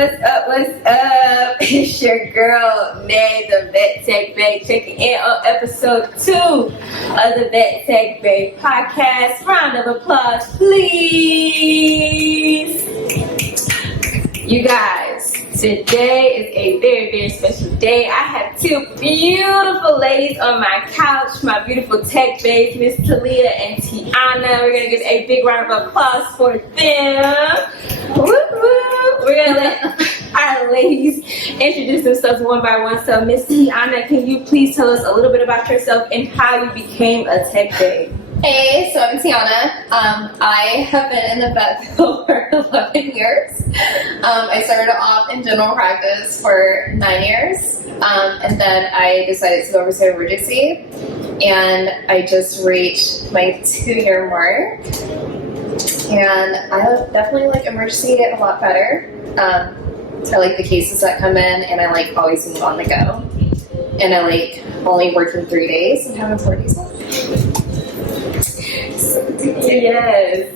What's up? What's up? It's your girl, Nay, the Vet Tech Babe, checking in on episode 2 of the Vet Tech Babe podcast. Round of applause, please. You guys, today is a very, very special day. I have two beautiful ladies on my couch, my beautiful tech babes, Miss Talia and Tiana. We're going to give a big round of applause for them. Woo, woo. We're going to let our ladies introduce themselves one by one. So, Miss Tiana, can you please tell us a little bit about yourself and how you became a tech babe? Hey, so I'm Tiana. I have been in the vet field for 11 years. I started off in general practice for 9 years, and then I decided to go over to emergency, and I just reached my 2-year mark, and I definitely like emergency a lot better. I like the cases that come in, and I like always being on the go, and I like only working 3 days and having 4 days off.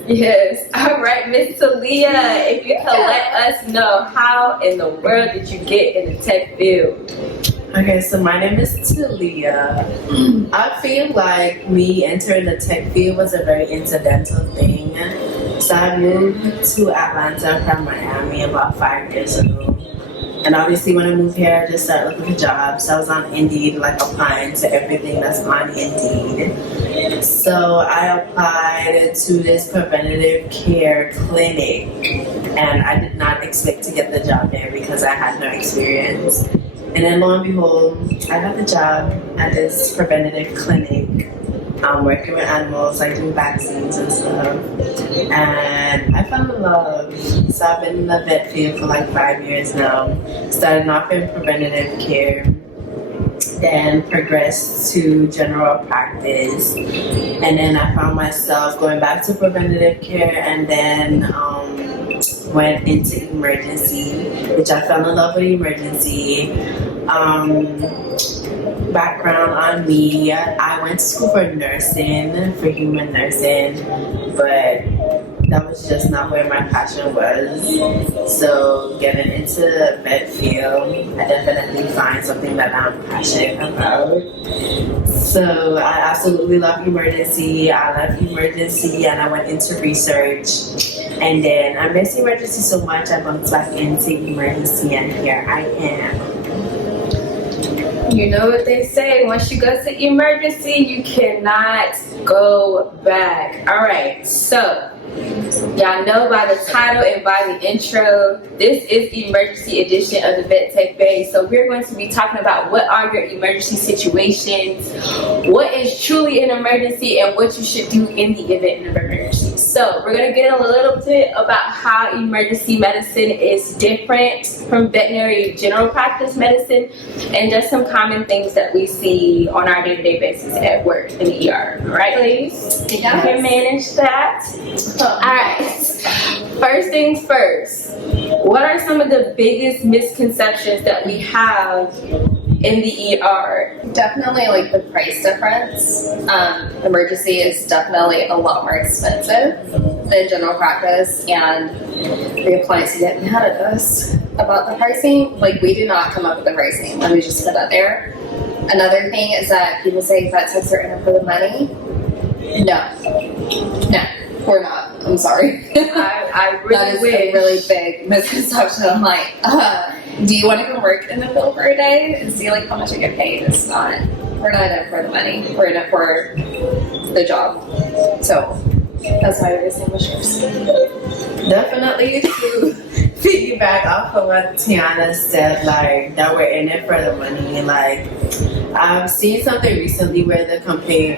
Yes. All right, Miss Talia, if you can let us know, how in the world did you get in the tech field? Okay, so my name is Talia. I feel like me entering the tech field was a very incidental thing. So I moved to Atlanta from Miami about 5 years ago. And obviously when I moved here, I just started looking for jobs. I was on Indeed, like applying to everything that's on Indeed. So I applied to this preventative care clinic, and I did not expect to get the job there because I had no experience. And then lo and behold, I got the job at this preventative clinic. I'm working with animals, like doing vaccines and stuff. And I fell in love. So I've been in the vet field for like 5 years now. Started off in preventative care, then progressed to general practice. And then I found myself going back to preventative care, and then went into emergency, which I fell in love with emergency. Background on me, I went to school for nursing, for human nursing, but that was just not where my passion was. So getting into the vet field, I definitely find something that I'm passionate about. So I absolutely love emergency. I left emergency and I went into research. And then I missed emergency so much, I bumped back into emergency, and here I am. You know what they say, once you go to emergency, you cannot go back. All right, so y'all know by the title and by the intro, this is emergency edition of the Vet Tech Babe. So we're going to be talking about what are your emergency situations, what is truly an emergency, and what you should do in the event of emergency. So we're going to get a little bit about how emergency medicine is different from veterinary general practice medicine, and just some common things that we see on our day-to-day basis at work in the ER. All right, ladies? You can manage that. All right. First things first. What are some of the biggest misconceptions that we have in the ER? Definitely like the price difference. Emergency is definitely a lot more expensive than general practice, and the clients get mad at us about the pricing. Like, we do not come up with the pricing. Let me just put that there. Another thing is that people say vet techs are in it for the money. No, we're not. I'm sorry. I really that is wish. a really big misconception. I'm like, do you want to come work in the field for a day and see like how much I get paid? It's not. We're not in it for the money. We're in it for the job. So that's why we distinguish ourselves. Definitely to piggyback off of what Tiana said, like that we're in it for the money. Like, I've seen something recently where they compare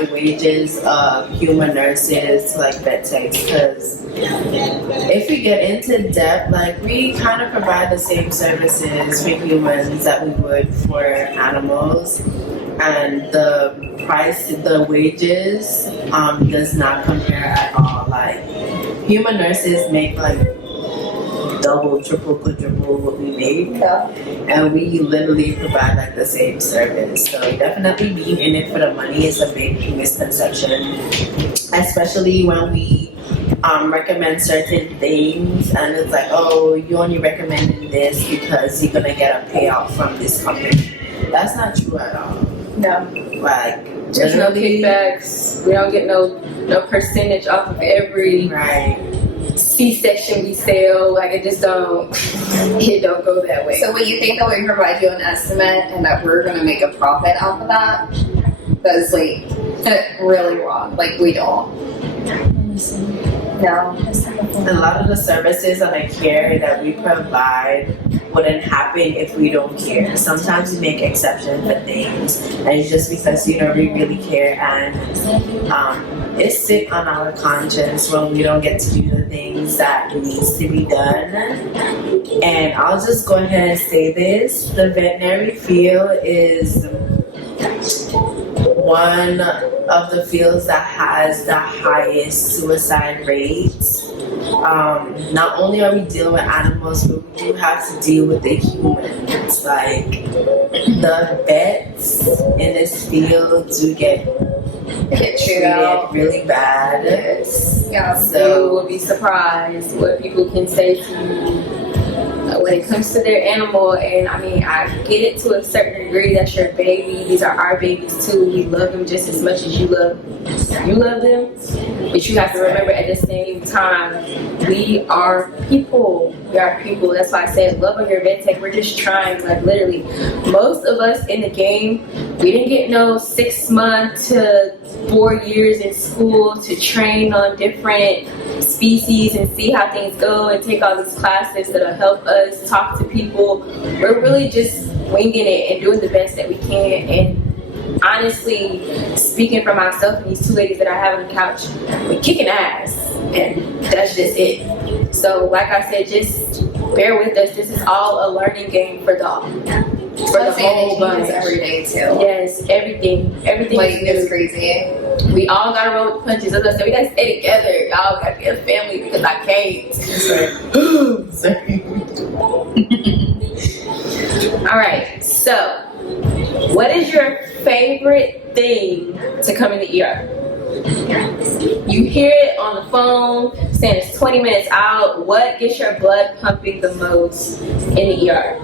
the wages of human nurses to like vet techs, because if we get into depth, like we kind of provide the same services for humans that we would for animals, and the price, the wages does not compare at all. Like, human nurses make like double, triple, quadruple what we make, and we literally provide like the same service. So definitely being in it for the money is a big misconception, especially when we recommend certain things, and it's like, oh, you only recommending this because you're gonna get a payout from this company. That's not true at all. No. Like, There's no generally- kickbacks. We don't get no percentage off of every Right. C-section we sell. Like it don't go that way. So when you think that we provide you an estimate and that we're going to make a profit off of that, that's like really wrong. Like we don't. No. A lot of the services and the care that we provide wouldn't happen if we don't care. Sometimes we make exceptions for things, and it's just because we really care, and it's sick on our conscience when we don't get to do the things that needs to be done. And I'll just go ahead and say this: the veterinary field is one of the fields that has the highest suicide rates. Not only are we dealing with animals, but we do have to deal with the humans. Like, the vets in this field do get Get chewed treated out. really bad. Yes. Yeah. You So, will be surprised what people can say to you when it comes to their animal. And I mean, I get it to a certain degree. That's your baby. These are our babies too. We love them just as much as you love them. But you have to remember at the same time, we are people. We are people. That's why I said love on your vet tech. We're just trying. Like literally, most of us in the game, we didn't get no 6 months to 4 years in school to train on different species and see how things go and take all these classes that'll help us talk to people. We're really just winging it and doing the best that we can. And honestly, speaking for myself and these two ladies that I have on the couch, we're kicking ass, and that's just it. So like I said, just bear with us. This is all a learning game for the whole bunch. Every day too. Yes, everything Like is it's new. crazy. We all gotta roll with the punches. As I said, we gotta stay together. Y'all gotta be a family because I can't. All right. So, what is your favorite thing to come in the ER? You hear it on the phone saying it's 20 minutes out. What gets your blood pumping the most in the ER?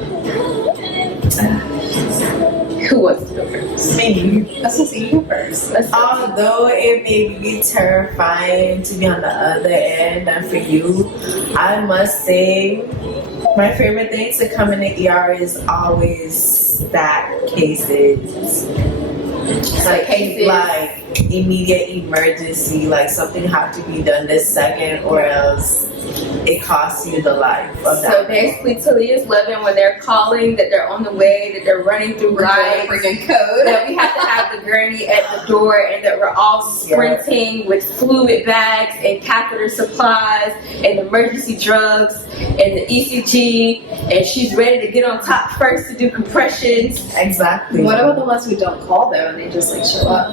Who wants to go first? Me. Let's just see you first. Although it may be terrifying to be on the other end, and for you, I must say my favorite thing to come in the ER is always stat cases. Like immediate emergency, like something have to be done this second, or else it costs you the life of So that. basically, Talia's living when they're calling that they're on the way, that they're running through lights, Freaking code. that we have to have the gurney at the door, and that we're all sprinting with fluid bags and catheter supplies and emergency drugs and the ECG, and she's ready to get on top first to do compressions. Exactly. What about the ones who don't call though and they just like show up?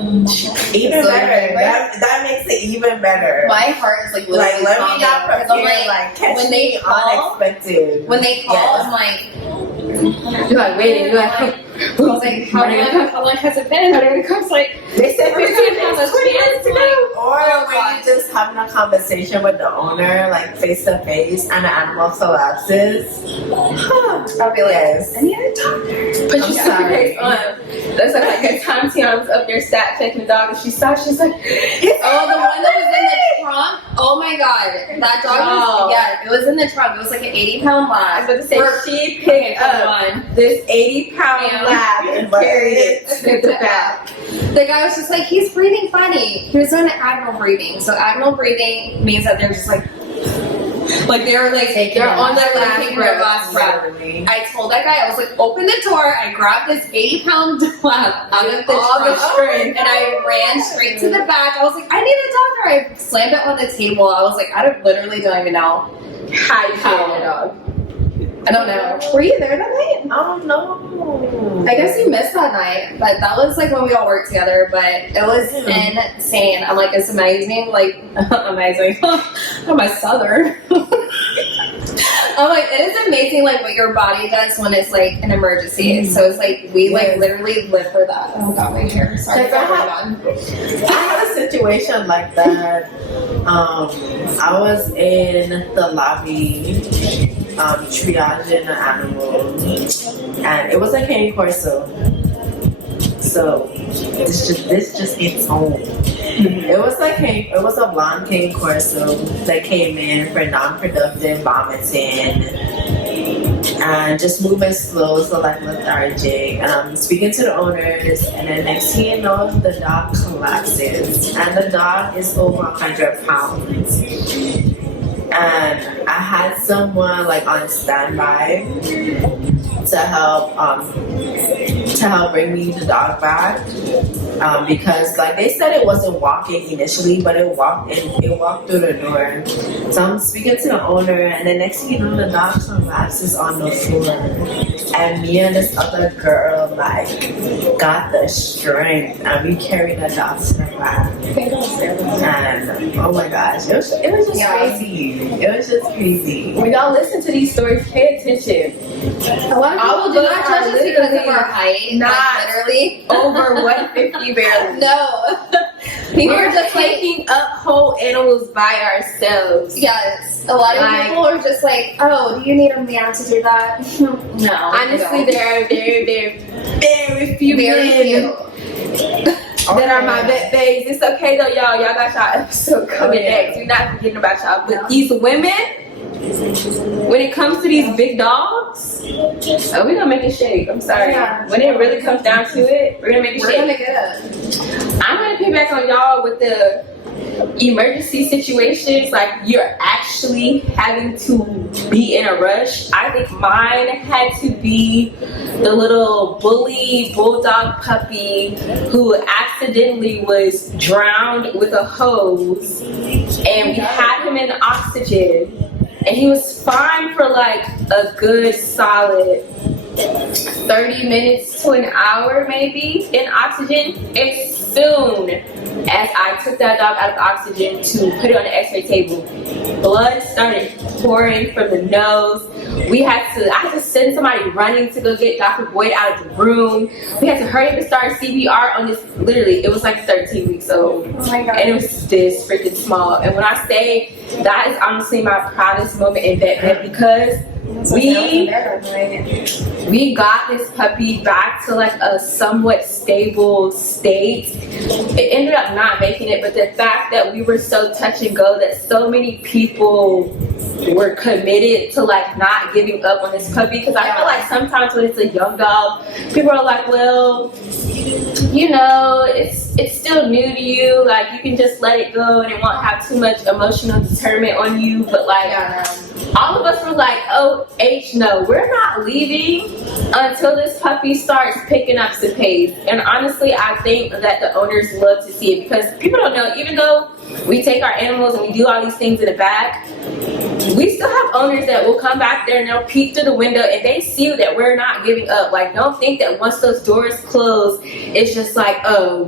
Even So, better. like- That makes it even better. My heart is like literally Like, let me not pounding, 'cause I'm prepare, like, like, catch when me they call- unexpected. when they call, Yes. I'm like, You're like waiting, you're like, I was like, how long has it been? How did it come? It's like, they said every 15 time I have a minutes, 20 minutes to go. Or Oh, when God. you just having a conversation with the owner, like face to face, and the animal collapses. I'll be like, Yes. I need a doctor. But I'm you sorry. That's like a time Tiana was up there stat checking the dog, and she saw, she's like, Oh, the one that was in the trunk? Oh my god. That dog Oh. was, yeah, it was in the trunk. It was like an 80-pound I was lab. about to say, We're- she picked up one. this 80-pound Yeah. lab and carried it to the back. The guy was just like, he's breathing funny. He was doing abdominal breathing. So abdominal breathing means that they're just like they're like, Taking they're their on their last like taking their breath. last breath. Literally. I told that guy, I was like, open the door. I grabbed this 80-pound lab out of the All the trunk. strength. And I ran straight to the back. I was like, I need a doctor. I slammed it on the table. I was like, I literally don't even know. How you feeling the dog? I don't know. Were you there that night? Oh no. I guess you missed that night, but that was like when we all worked together, but it was insane. I'm like, it's amazing, like, amazing. I'm a Southern. Oh my, it is amazing like what your body does when it's like an emergency. So it's like we like literally live for that. Oh god, my hair. Sorry. Like, I had a situation like that. I was in the lobby triaging an animal, and it was a cane corso. So this just hits home. It was a blonde cane corso that came in for non-productive vomiting and just moving slow, so like lethargic. And I'm speaking to the owners, and then next thing you know, the dog collapses, and the dog is over 100 pounds. And I had someone like on standby to help bring me the dog back, because like they said it wasn't walking initially, but it walked through the door. So I'm speaking to the owner, and the next thing you know, the dog collapses on the floor, and me and this other girl like got the strength, and we carried the dog to the back. And oh my gosh, it was just crazy. It was just crazy. When y'all listen to these stories, pay attention. A lot of people do not judge us because of our height. Not like, literally over 150 barely. No. People We're are just like, picking up whole animals by ourselves. yes. A lot of people are just like, oh, do you need a man to do that? No. Honestly, there are very few Very men few. that are my vet babes. It's okay though, y'all. Y'all got y'all episode coming next. We're not forgetting about y'all. But these women, when it comes to these big dogs, oh, we're gonna make it shake. I'm sorry. Yeah. When it really comes down to it, we're gonna make it We're shake. gonna get it. I'm gonna piggyback on y'all with the emergency situations, like you're actually having to be in a rush. I think mine had to be the little bully bulldog puppy who accidentally was drowned with a hose, and we had him in oxygen, and he was fine for like a good solid 30 minutes to an hour maybe in oxygen. As soon as I took that dog out of oxygen to put it on the x-ray table, blood started pouring from the nose. I had to send somebody running to go get Dr. Boyd out of the room. We had to hurry up and start CPR on this. Literally, it was like 13 weeks old. Oh my god. And it was this freaking small. And when I say that is honestly my proudest moment in vet bed, because we got this puppy back to like a somewhat stable state. It ended up not making it, but the fact that we were so touch and go, that so many people were committed to like not giving up on this puppy. Because I feel like sometimes when it's a young dog, people are like, well, you know, it's still new to you, like you can just let it go and it won't have too much emotional deterrent on you. But like all of us were like, oh no, we're not leaving until this puppy starts picking up some pace. And honestly, I think that the owners love to see it, because people don't know, even though we take our animals and we do all these things in the back, we still have owners that will come back there and they'll peek through the window and they see that we're not giving up. Like, don't think that once those doors close, it's just like, oh,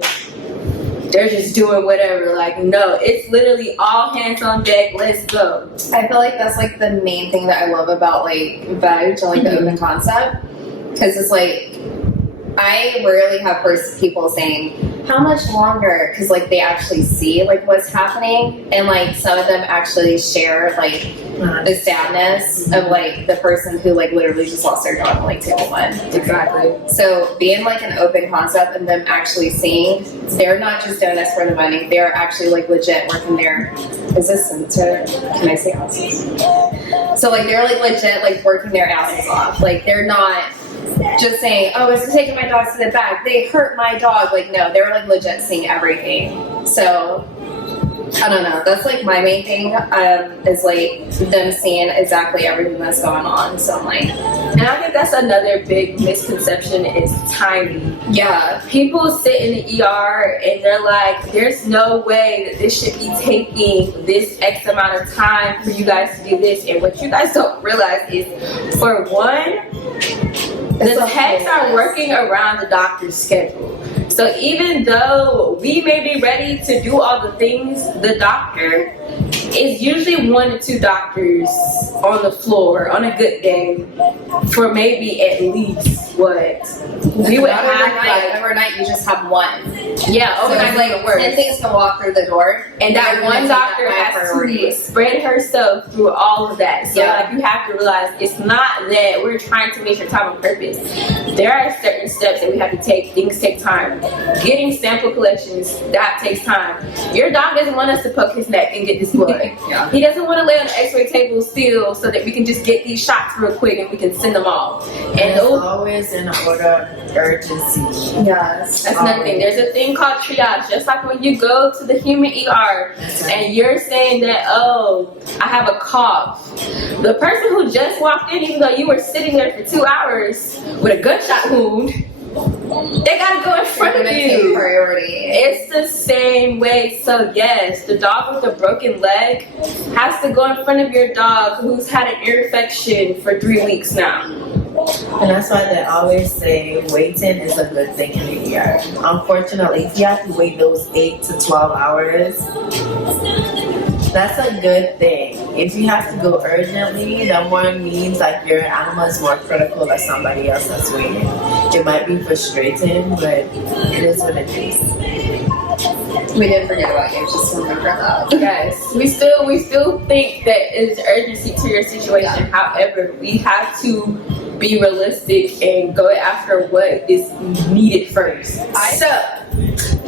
they're just doing whatever. Like, no, it's literally all hands on deck, let's go. I feel like that's like the main thing that I love about like Veg and like the open concept, because it's like I rarely have people saying how much longer, because like they actually see like what's happening, and like some of them actually share like the sadness of like the person who like literally just lost their dog in like 2-1. Exactly. So being like an open concept and them actually seeing they're not just doing this for the money, they're actually like legit working their, is this censored? Can I say asses? So like they're like legit like working their asses off. Like they're not just saying, oh, it's taking my dogs to the back, they hurt my dog. Like no, they're like legit seeing everything. So I don't know, that's like my main thing, is like them seeing exactly everything that's going on. So I'm like, and I think that's another big misconception is timing. yeah, People sit in the ER and they're like, there's no way that this should be taking this X amount of time for you guys to do this. And what you guys don't realize is, for one, the techs are working around the doctor's schedule. So even though we may be ready to do all the things, the doctor it's usually 1 to 2 doctors on the floor on a good day for maybe at least what we would have like overnight you just have one. yeah, So overnight it's like like worse. 10 things can walk through the door. And that You're one gonna take doctor that has priority. to spread herself through all of that. So Yeah. like you have to realize it's not that we're trying to make your time on purpose. There are certain steps that we have to take. Things take time. Getting sample collections, that takes time. Your doc doesn't want us to poke his neck and get this blood. Yeah. He doesn't want to lay on the x-ray table still so that we can just get these shots real quick and we can send them off. And And it's those always in order of urgency. Yes. that's another thing. There's a thing called triage. Just like when you go to the human ER That's right. and you're saying that, oh, I have a cough. The person who just walked in, even though you were sitting there for 2 hours with a gunshot wound, they gotta go in front You're of gonna take you. priority. It's the same way. So yes, the dog with a broken leg has to go in front of your dog who's had an ear infection for 3 weeks now. And that's why they always say waiting is a good thing in the ER. Unfortunately, if you have to wait those 8 to 12 hours, that's a good thing. If you have to go urgently, that more means like your animal is more critical than somebody else that's waiting. It might be frustrating, but it is what it is. We didn't forget about you. Just remember that. Yes, we still think that it's urgency to your situation. However, we have to be realistic and go after what is needed first. So,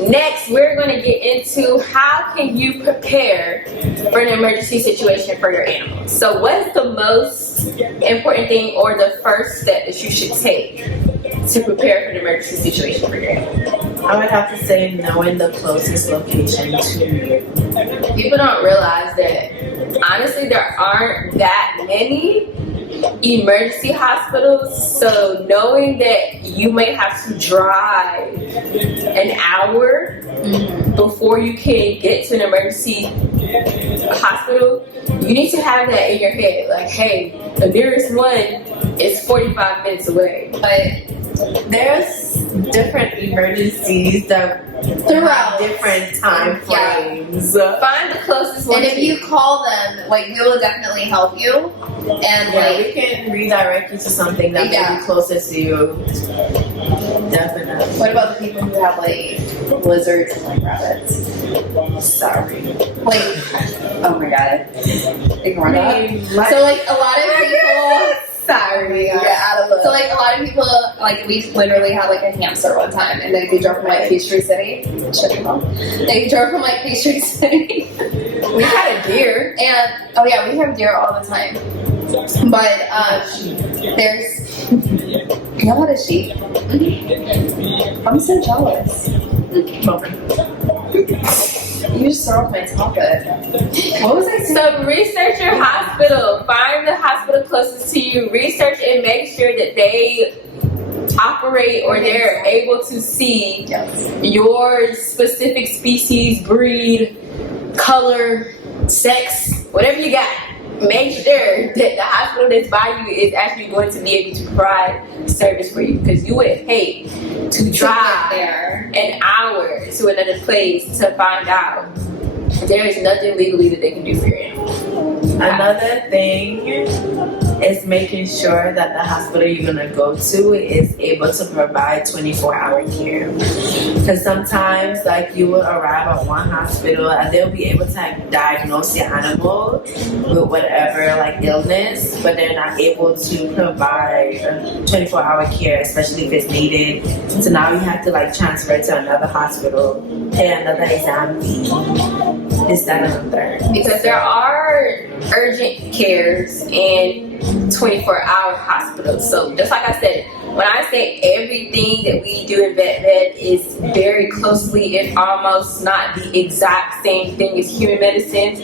next we're going to get into how can you prepare for an emergency situation for your animal. So, what is the most important thing or the first step that you should take to prepare for an emergency situation for your animal? I would have to say knowing the closest location to you. People don't realize that honestly there aren't that many emergency hospitals, so knowing that you may have to drive an hour before you can get to an emergency hospital, you need to have that in your head. Like, hey, the nearest one is 45 minutes away. But There's different emergencies that throughout. have different time Yeah. frames. Find the closest one And if to you call them, like, we will definitely help you. And Yeah, like, we can redirect you to something that may Yeah. be closest to you. Definitely. what about the people who have like lizards and like rabbits? Sorry. Like, oh my god, ignore that. Like, So like a lot of people. sorry. Yeah. You're out of luck. So like a lot of people, like we literally had like a hamster one time, and like they drove from like Peachtree City. Shut your mouth. They drove from like Peachtree City, we had a deer. and oh yeah, we have deer all the time. But there's you know what a sheep? I'm so jealous. You just throw off my topic. What was I saying? So research your hospital. Find the hospital closest to you. Research and make sure that they operate or they're able to see Yes. your specific species, breed, color, sex, whatever you got. Make sure that the hospital that's by you is actually going to be able to provide service for you, because you would hate to drive there. an hour to another place to find out there is nothing legally that they can do for you. Another thing is making sure that the hospital you're gonna go to is able to provide 24-hour care. Because sometimes, like, you will arrive at one hospital and they'll be able to like, diagnose your animal with whatever like illness, but they're not able to provide 24-hour care, especially if it's needed. So now you have to like transfer to another hospital, pay another exam fee. This, that, and the third. Because there are urgent cares and 24-hour hospitals. So just like I said, when I say everything that we do in vet med is very closely, if almost not the exact same thing as human medicine,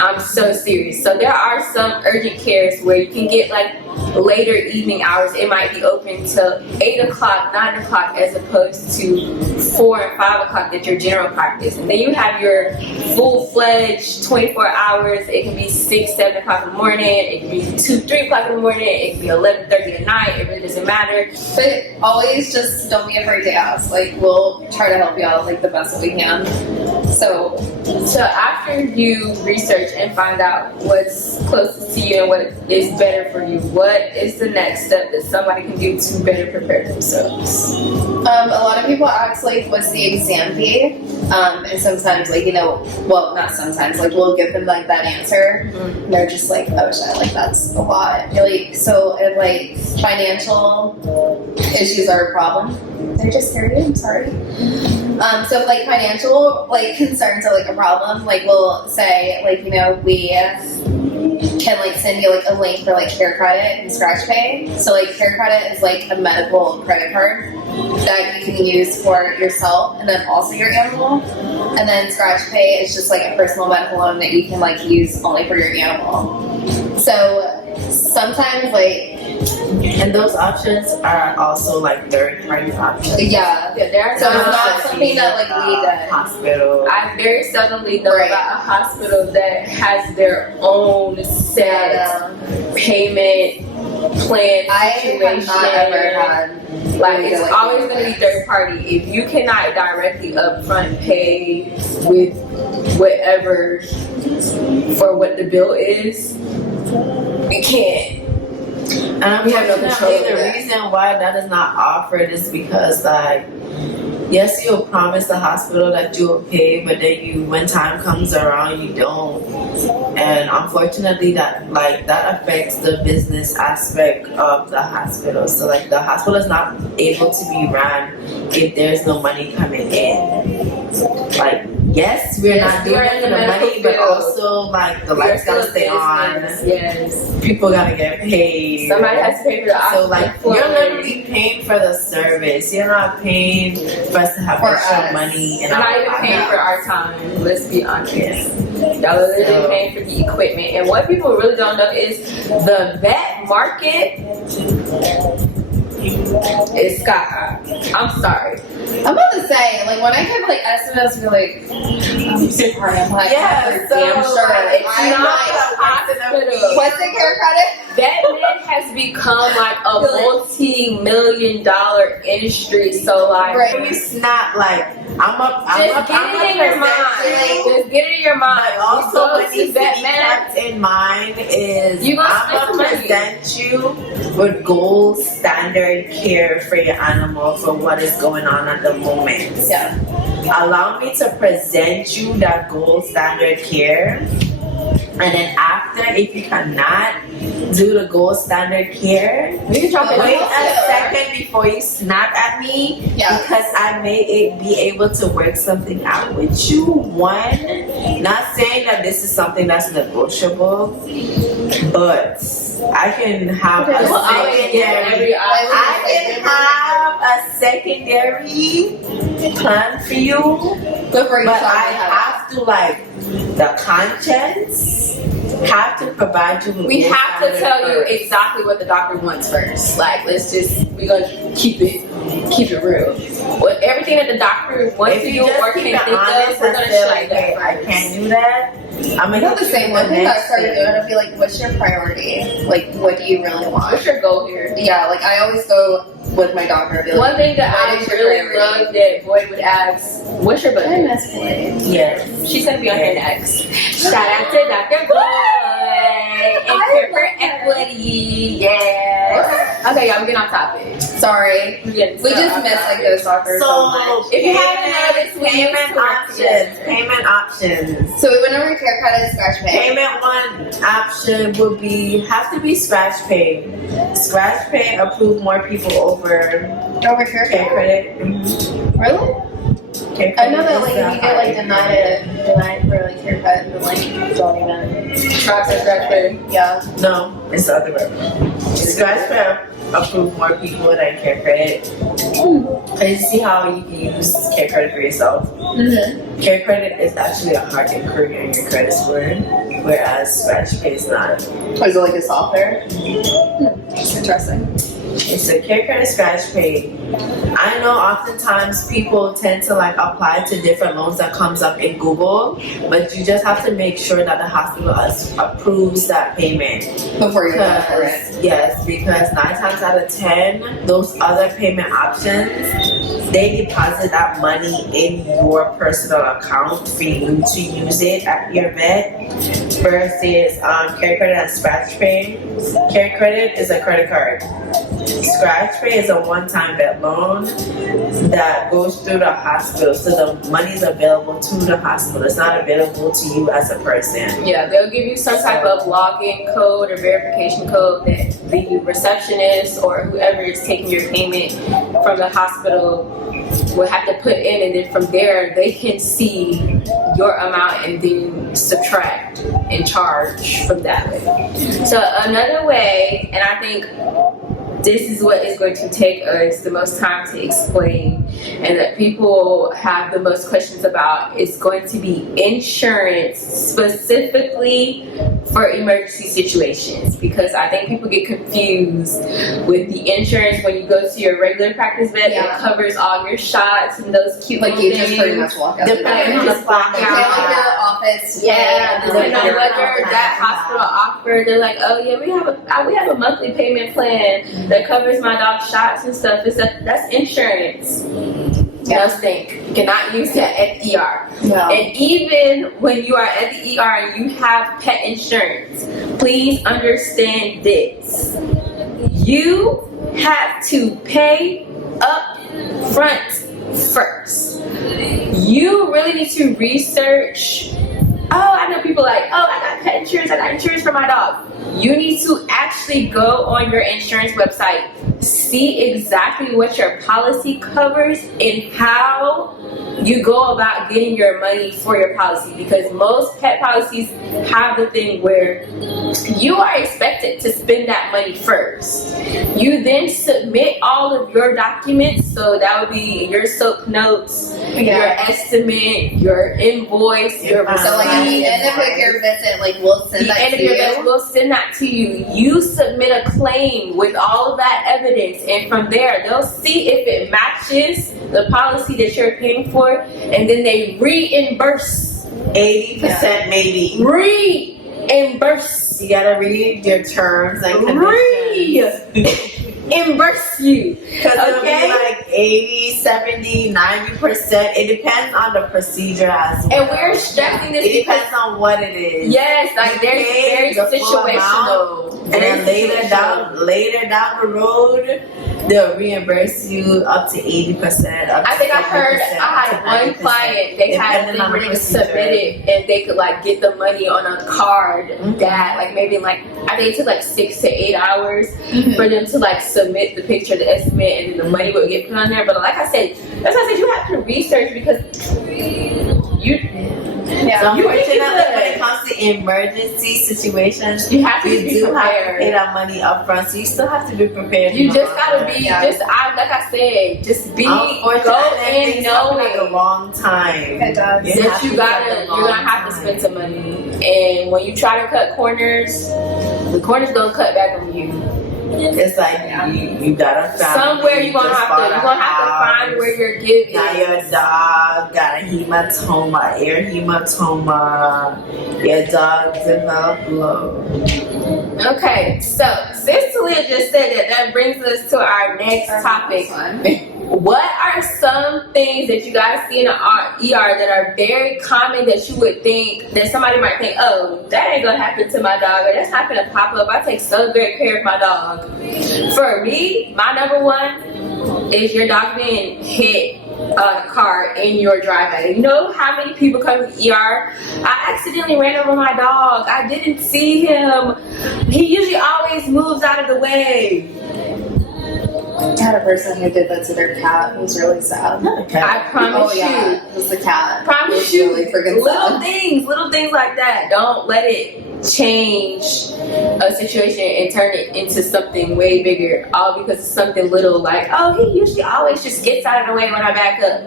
I'm so serious. So there are some urgent cares where you can get like later evening hours. It might be open till 8 o'clock, 9 o'clock, as opposed to 4 and 5 o'clock that your general practice. And then you have your full-fledged 24 hours. It can be 6, 7 o'clock in the morning. It can be 2, 3 o'clock in the morning. It can be 11:30 at night. It really doesn't matter. But always just don't be afraid to ask. Like, we'll try to help you out like the best that we can. So So after you research and find out what's closest to you and what is better for you, what is the next step that somebody can do to better prepare themselves? a lot of people ask like, what's the exam fee? And sometimes like, well, not sometimes, like we'll give them like that answer. And they're just like, oh shit, like that's a lot. You're like, so if like financial issues are a problem, they're just scary, I'm sorry. So if like financial like concerns are like a problem, like we'll say like, we can like send you like a link for like Care Credit and Scratch Pay. So like Care Credit is like a medical credit card that you can use for yourself and then also your animal. And then Scratch Pay is just like a personal medical loan that you can like use only for your animal. So sometimes like, And those options are also like third-party options. yeah. There's So it's not not something that like we did. Hospital. I very seldomly know Right. about a hospital that has their own set payment plan I situation. have not ever had. Like it's always going to be third party. If you cannot directly upfront pay with whatever for what the bill is, you can't. And We have no control unfortunately, over the that. reason why that is not offered is because, like, yes, you'll promise the hospital that you'll pay, but then when time comes around, you don't. And unfortunately, that affects the business aspect of the hospital. So, like, the hospital is not able to be ran if there's no money coming in. Like, yes, we're not doing it for the money, but also, like, the lights gotta stay on. Yes. People gotta get paid. Somebody has to pay for the So like oxygen you're fluid. literally paying for the service. You're not paying for us to have For extra us. money in We're not our even paying pocket. for our time. Let's be honest. Yeah. Y'all are literally So- paying for the equipment. And what people really don't know is the vet market is sky high. I'm sorry. I'm about to say, like when I get like estimates, you're like, I'm sorry, I'm like, Yeah, I'm so damn sure. It's I'm not like, the hospital. what's the Care Credit? Vetmed has become like a multi-million-dollar industry. So like, Right. When you snap, like just get it in your mind. Just get it in your mind. But also, You go what to needs to be Vetmed. kept in mind is You gonna I'm spend gonna money. present you with gold standard care for your animal for what is going on at the moment. Yeah. Allow me to present you that gold standard care. And then after, if you cannot do the gold standard care, We can drop it. wait in. a second before you snap at me, Yeah. because I may be able to work something out with you. One, not saying that this is something that's negotiable, but I can have a We'll always get secondary. every option. I can have a secondary plan for you, Before you but tell me I how. have to like the conscience have to provide you with We gold have to standard tell you first. exactly what the doctor wants first. Like, we're gonna keep it real. With everything that the doctor wants If to you do just or keep can it think honest of, we're and gonna say show like, you that hey, I first. can't do that. I'm I gonna know the same one thing that I started doing. I'd be like, what's your priority? Like, what do you really want? What's your goal here? Yeah, like I always go with my doctor. I'd be like, One thing that what I is your really priority? love that Boyd would ask, what's your I budget? miss Boyd. Yes. She's gonna be on here next. Shout out to Dr. Boyd and Care for Equity. Yes. Okay, y'all, we get on topic. Sorry. We just miss like those doctors so much. If you haven't noticed, we use payment Slack options. Payment options. So we went over Care Credit and Scratch Pay. Payment one option would have to be Scratch Pay. Scratch Pay approve more people over Over Care Care Credit? Credit. Really? Care I know that Credit like is if you get like denied for like Care Credit, then like don't even. Scratch Pay. Yeah. No, it's the other way. Scratch Pay approve more people than Care Credit. Can you see how you can use Care Credit for yourself? Mm-hmm. Care Credit is actually a hard inquiry on your credit score, whereas Scratch Pay is not. Is it like a software? That's interesting. It's a Care Credit Scratch Pay. I know oftentimes people tend to like apply to different loans that comes up in Google, but you just have to make sure that the hospital approves that payment. Before you go for it. Yes, because 9 times out of 10, those other payment options, they deposit that money in your personal account for you to use it at your vet versus Care Credit and Scratch Pay. Care Credit is a credit card. Scratch Pay is a one-time vet loan that goes through the hospital, so the money is available to the hospital. It's not available to you as a person. Yeah, they'll give you some type of login code or verification code that the receptionist or whoever is taking your payment from the hospital will have to put in, and then from there they can see your amount and then subtract and charge from that way. So another way, and I think this is what is going to take us the most time to explain and that people have the most questions about, is going to be insurance specifically for emergency situations, because I think people get confused with the insurance when you go to your regular practice vet. It covers all your shots and those cute Like you just pretty much walk out. Depending on the spot. You can't leave your office. Depending on whether that hospital offered, they're like, oh yeah, we have a monthly payment plan that covers my dog's shots and stuff. That's insurance. No stink. You cannot use that at the ER. No. And even when you are at the ER and you have pet insurance, please understand this. You have to pay up front first. You really need to research. Oh, I know people like, oh, I got pet insurance, I got insurance for my dog. You need to actually go on your insurance website, see exactly what your policy covers and how you go about getting your money for your policy, because most pet policies have the thing where you are expected to spend that money first. You then submit all of your documents, so that would be your SOAP notes, your estimate, your invoice, your So like at the end of your visit, like we'll send that to you. We'll send that to you. You submit a claim with all of that evidence, and from there they'll see if it matches the policy that you're paying for, and then they reimburse 80% maybe. Reimburse. You gotta read your terms and conditions. Reimburse you. Because it'll be like 80, 70, 90%. It depends on the procedure as well. And we're stressing this It because depends on what it is. yes, like You there's pay very the full situational. amount, and then later down the road, they'll reimburse you up to 80%. I think I heard I had one client, they had the thing where they could submit it and they could like get the money on a card that like maybe like I think it took like 6 to 8 hours for them to like submit the picture, the estimate, and then the money would get put on there. But like I said, that's why I said you have to research, because So unfortunately, when it comes to emergency situations, you have to you be do have to prepared. pay that money up front, so you still have to be prepared. You just gotta be like I said, just be go in knowing at the wrong time. It does. You have that to you're be at the gonna wrong have to time. spend some money. And when you try to cut corners, the corners don't cut back on you. It's like you got a family. Somewhere you're gonna have to find where your give Got your is. dog got a hematoma, ear hematoma. Your dog developed low. Okay, so since Talia just said that brings us to our next topic. What are some things that you guys see in the ER that are very common that you would think that somebody might think, oh, that ain't gonna happen to my dog, or that's not gonna pop up. I take so great care of my dog. For me, my number one is your dog being hit a car in your driveway. You know how many people come to the ER? I accidentally ran over my dog. I didn't see him. He usually always moves out of the way. I had a person who did that to their cat. It was really sad. I promise you. It was the cat. Promise It was you, really freaking little sad. little things like that. Don't let it change a situation and turn it into something way bigger, all because it's something little like, oh, he usually always just gets out of the way when I back up.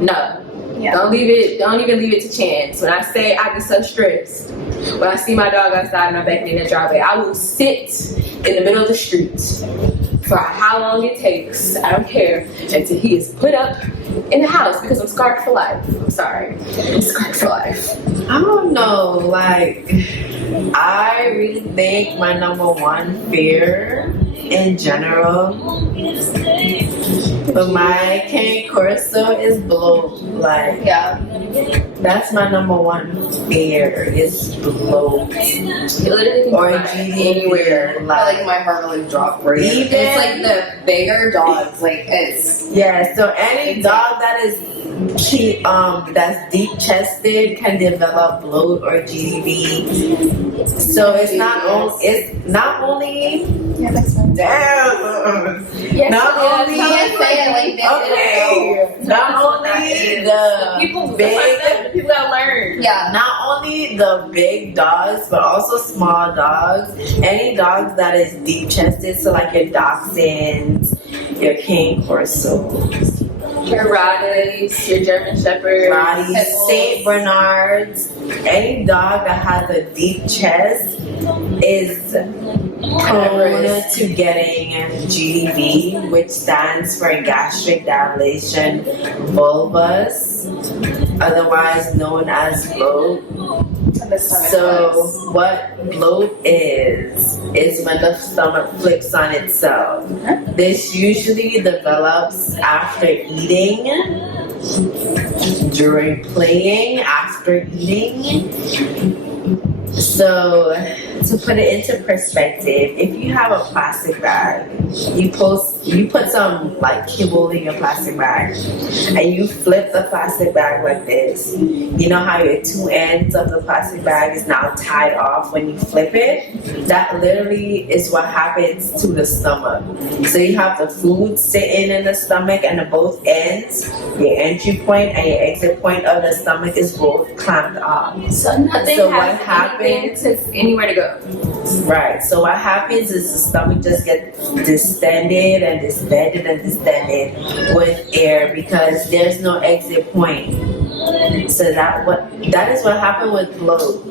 No. Yeah. Don't even leave it to chance. When I say I get so stressed, when I see my dog outside and I'm backing in the driveway, I will sit in the middle of the street for how long it takes, I don't care, until he is put up in the house, because I'm scarred for life. I'm sorry. I'm scarred for life. I don't know, like, I really think my number one fear in general But my cane corso is bloat. Like, Yeah. that's my number one fear is bloat. You literally can Or find GD anywhere. Like my heart really dropped for you. Even- It's like the bigger dogs, like it's Yeah, so any dog that is that's deep chested can develop bloat or GDV. So it's not only yeah, that's fine. damn. Yes, Not yes, only- tell us Say it like this. Okay, not only the people, big, people gotta learn. Yeah. not only the big dogs, but also small dogs. Any dogs that is deep chested, so like your Dachshunds, your Cane Corsos, Your Rotties, your German Shepherd. Rotties, Pitbulls. Saint Bernards, any dog that has a deep chest is prone to getting GDV, which stands for gastric dilation bulbus, otherwise known as bloat. So what bloat is when the stomach flips on itself. This usually develops after eating, during playing, after eating. So to put it into perspective, if you have a plastic bag, you put some like kibble in your plastic bag and you flip the plastic bag like this. You know how your two ends of the plastic bag is now tied off when you flip it? That literally is what happens to the stomach. So you have the food sitting in the stomach and the both ends, your entry point and your exit point of the stomach is both clamped off. So nothing So what has happens? anything to anywhere to go. Right. So what happens is the stomach just gets distended and distended and distended with air because there's no exit point. So that is what happened with bloat.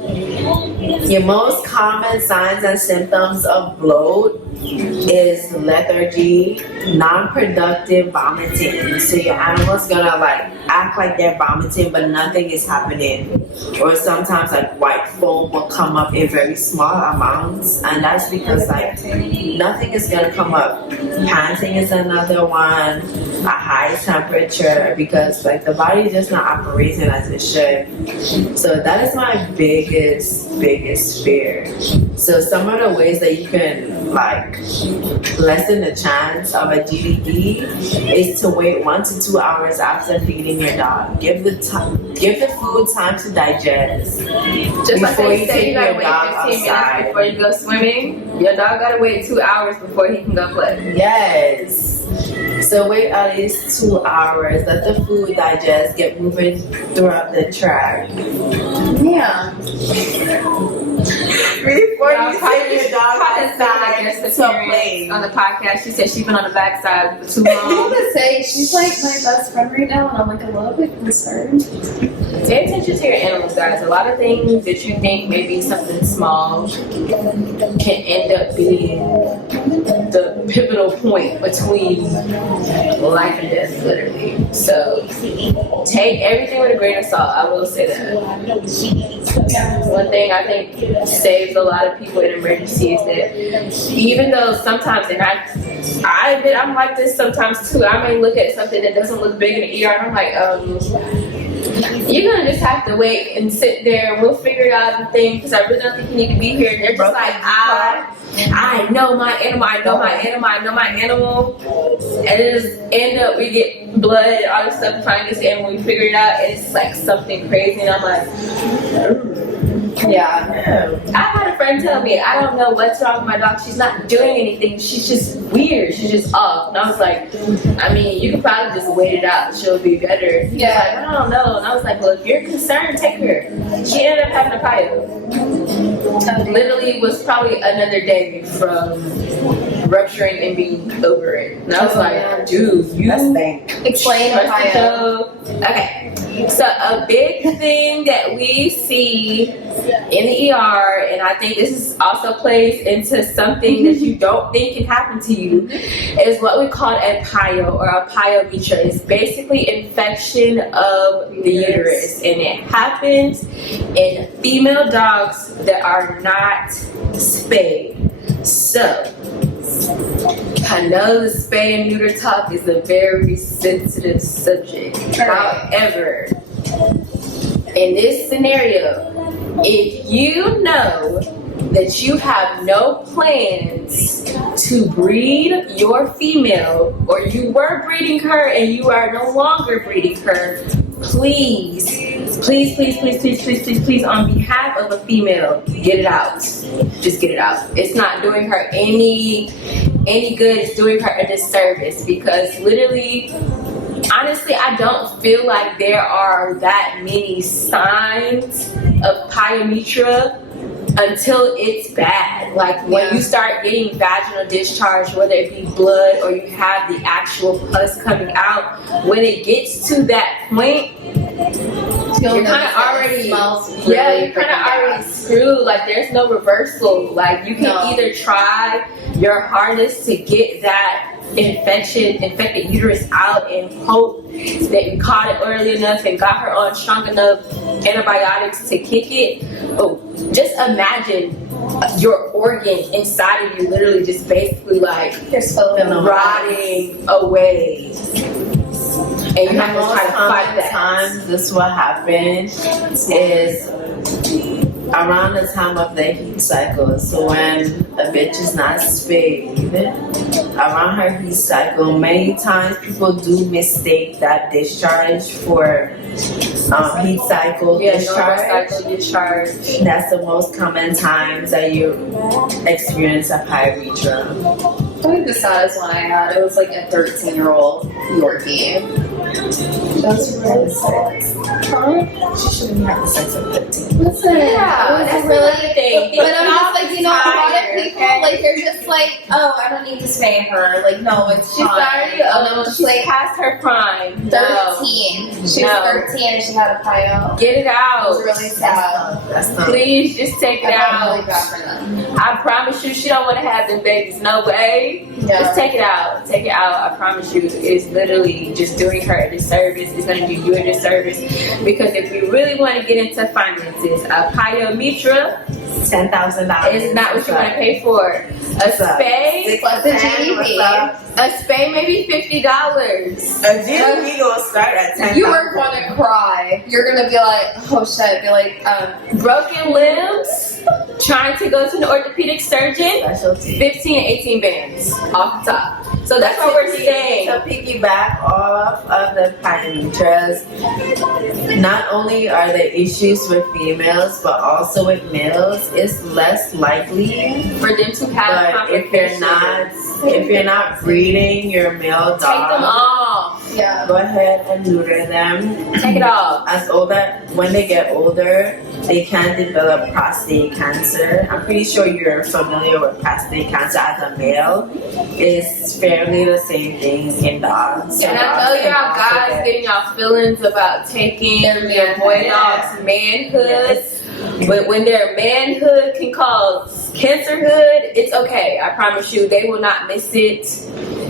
Your most common signs and symptoms of bloat is lethargy, non-productive vomiting. So your animal's gonna like act like they're vomiting, but nothing is happening. Or sometimes like white foam will come up in very small amounts, and that's because like nothing is gonna come up. Panting is another one. A high temperature because like the body is just not operating as it should. So that is my biggest fear. So some of the ways that you can like lessen the chance of a GDD is to wait 1 to 2 hours after feeding your dog. Give the food time to digest. Just like Before they you say, take you gotta your wait dog 15 outside. minutes before you go swimming. Your dog gotta wait 2 hours before he can go play. Yes. So wait at least 2 hours. Let the food digest, get moving throughout the tract. Yeah. Before you take your dog outside to play. On the podcast, she said she's been on the backside for too I long. have to say, she's like my best friend right now, and I'm like a little bit concerned. Pay attention to your animals, guys. A lot of things that you think may be something small can end up being the pivotal point between life and death, literally. So take everything with a grain of salt. I will say that. One thing I think saves a lot of people in emergency is that even though sometimes, and I admit I'm like this sometimes too, I may look at something that doesn't look big in the ER and I'm like, you're gonna just have to wait and sit there and we'll figure it out and things because I really don't think you need to be here. And they're just like, I know my animal, I know my animal, I know my animal. And it just end up, we get blood and all this stuff trying to get this animal, we figure it out, and it's like something crazy. And I'm like, Yeah. I had a friend tell me, I don't know what's wrong with my dog. She's not doing anything. She's just weird. She's just off. And I was like, I mean, you could probably just wait it out. She'll be better. He was Yeah. like, I don't know. And I was like, well, if you're concerned, take her. She ended up having a PIO. Literally was probably another day from rupturing and being over it. And I was like, dude, you Explain Ohio. Okay, so a big thing that we see in the ER, and I think this is also plays into something that you don't think can happen to you, is what we call a PIO or a pyometra. It's basically infection of the uterus, and it happens in female dogs that are not spayed. So I know the spay and neuter talk is a very sensitive subject. However, in this scenario, if you know that you have no plans to breed your female, or you were breeding her and you are no longer breeding her, please, on behalf of a female, get it out. Just get it out. It's not doing her any good. It's doing her a disservice, because literally, honestly, I don't feel like there are that many signs of pyometra until it's bad. Like when you start getting vaginal discharge, whether it be blood or you have the actual pus coming out, when it gets to that point, you're kind of already, you're kind of already screwed. Like there's no reversal. Like you can either try your hardest to get that infected uterus out and hope that you caught it early enough and got her on strong enough antibiotics to kick it. But just imagine your organ inside of you literally just basically like rotting away. And you have to try to fight that. Times this will happen is around the time of the heat cycle. So when a bitch is not spayed, around her heat cycle, many times people do mistake that discharge for heat cycle discharge. That's the most common times that you experience a pyometra. I think the saddest one I had, it was like a 13-year-old Yorkie. That's really sad. She shouldn't have sex at 13. Listen, Yeah, it that's was really thing. but I'm just like, you know, a lot of Tired, people, okay? like, they're just like, oh, I don't need to spay her. Like, no, it's She's fine. already She's she's like past her prime. No. 13. She was No. 13 and she had a pyo. Get it It out. was really sad. That's not. Please just take it I felt really out. bad for them. I promise you, she don't want to have them babies. No way. Just take it out. Take it out. I promise you, it's literally just doing her a disservice. It's going to do you a disservice, because if you really want to get into finances, a pyometra $10,000 is not what you want to pay for. A spay, Plus the GDP. a spay maybe $50. A GDP gonna start at 10,000. You are going to cry. You're going to be like, oh shit. Be like, Broken limbs, trying to go to an orthopedic surgeon, Specialty. 15 and 18 bands off the top. So that's what we're saying. To piggyback off of the pyometras, not only are there issues with females, but also with males. It's less likely. For them to have But if you're not breeding your male take them dog, off. yeah. go ahead and neuter them. Take it off. When they get older, they can develop prostate cancer. I'm pretty sure you're familiar with prostate cancer as a male. It's fairly the same thing in dogs. And I know y'all guys getting y'all feelings about taking your boy dog's manhood. But when their manhood can cause cancerhood, it's okay. I promise you, they will not miss it.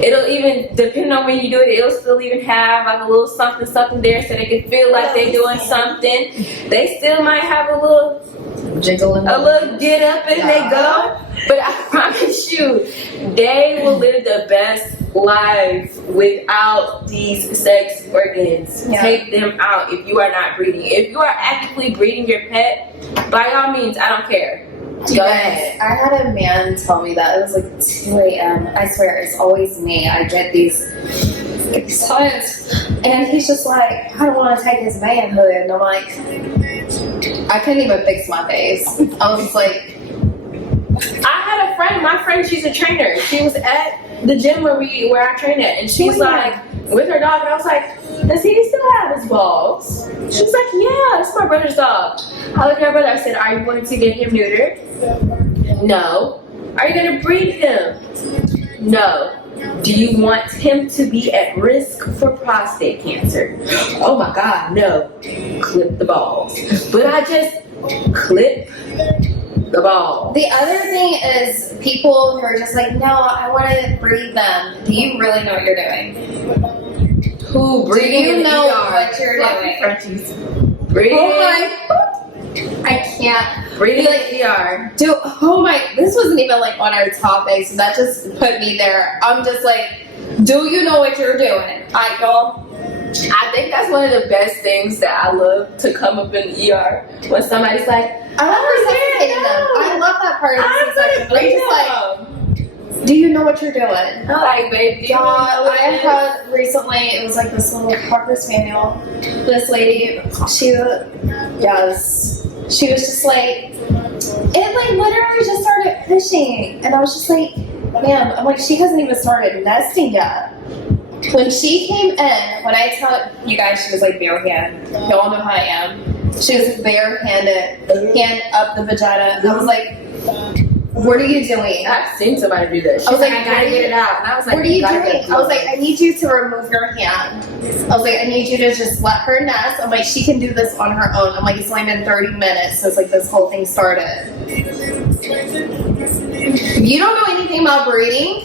It'll even, depending on when you do it, it'll still even have like a little something there, so they can feel like they're doing something. They still might have a little jiggling, a little get up and they go. But I promise you, they will live the best life without these sex organs. Yeah. Take them out if you are not breeding. If you are actively breeding your pet, by all means, I don't care. Go ahead. I had a man tell me that. It was like 2 a.m. I swear, it's always me. I get these signs. And he's just like, I don't want to take his manhood. And I'm like, I couldn't even fix my face. I was like, I had a friend, my friend, she's a trainer. She was at the gym where I train at, and she's like, with her dog, and I was like, does he still have his balls? She was like, yeah, it's my brother's dog. I looked at my brother, I said, are you going to get him neutered? No. Are you going to breed him? No. Do you want him to be at risk for prostate cancer? Oh my God, no. Clip the balls. But I just clip the ball. the other thing is people who are just like, no, I want to breed them. Do you really know what you're doing? Who breeding? Do you in know ER? what you're doing? Breeding. Oh my, I can't. Breathing Be like, in ER. this wasn't even like on our topic, so that just put me there. I'm just like, do you know what you're doing? I think that's one of the best things that I love to come up in ER when somebody's like, I love resuscitating them. I love that part of the C-section, but I'm just like, do you know what you're doing? I'm like, babe, do you know what I it is? had recently, it was like this little Cocker Spaniel. This lady, she was just like, it like literally just started pushing. And I was just like, man, I'm like, she hasn't even started nesting yet. When she came in, when I tell you guys, she was like bare hand. Y'all know how I am. She was bare-handed, hand up the vagina. And I was like, what are you doing? I've seen somebody do that. She's I was like, I gotta get it out. And I was like, what are you gotta doing? get it I was like, I need you to remove your hand. I was like, I need you to just let her nest. I'm like, she can do this on her own. I'm like, it's only been 30 minutes since like this whole thing started. If you don't know anything about breeding,